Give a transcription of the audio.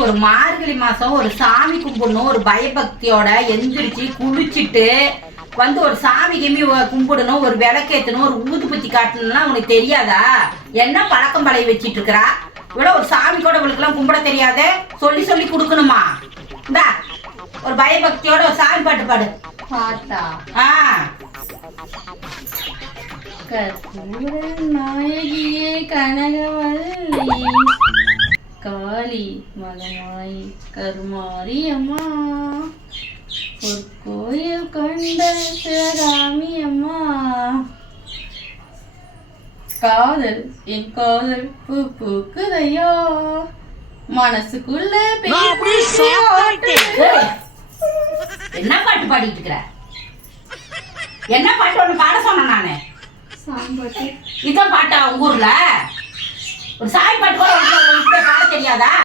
ஒரு மார்கழி மாசம் ஒரு சாமி கும்பிடணும், ஒரு பயபக்தியோட எந்திரிச்சு குளிச்சுட்டு வந்து ஒரு சாமி கிமி கும்பிடணும், ஒரு விளக்கேற்றணும், ஒரு ஊதுபத்தி காட்டணும்னா உனக்கு தெரியாதா? என்ன பழக்கம் பழைய வச்சிட்டு இருக்கிறா? இவ்வளோ ஒரு சாமி கூட இவளுக்குலாம் கும்பிட தெரியாத, சொல்லி சொல்லி கொடுக்கணுமா? இந்தா ஒரு பயபக்தியோட ஒரு சாமி பாட்டு பாடு. பாட்டா? நாயகியே கனகவல்லி காளி மகமாய் கருமாரி அம்மா பொற்கோயில் கொண்ட சிவகாமி அம்மா காதல் என் காதல் பூ பூக்குதையோ மனசுக்குள்ள என்ன பாட்டு பாடிட்டு இருக்கிற? என்ன பாட்டு ஒண்ணு பாட சொன்ன நானு? சாம்பாட்டு. இதான் பாட்டா உங்க ஊர்ல? ஒரு சாமி பாட்டு கூட பாட தெரியாதா?